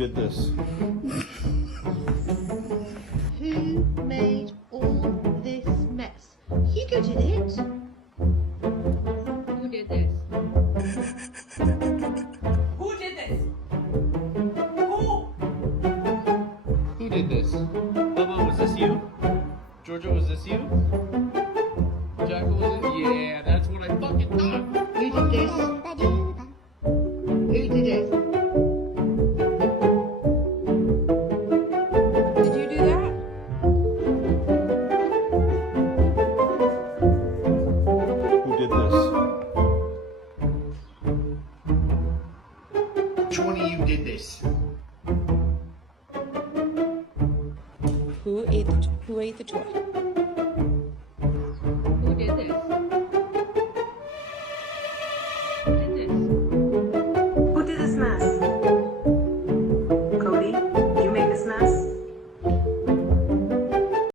did this? Who made all this mess? Hugo did it. Who did this? Who did this? Who? Who did this? Bubba, was this you? Georgia, was this you? Jackal, was it? Yeah, that's what I fucking thought. Who did this? Who did it? Did you do that? Who did this? Which one of you did this? Who ate the toy?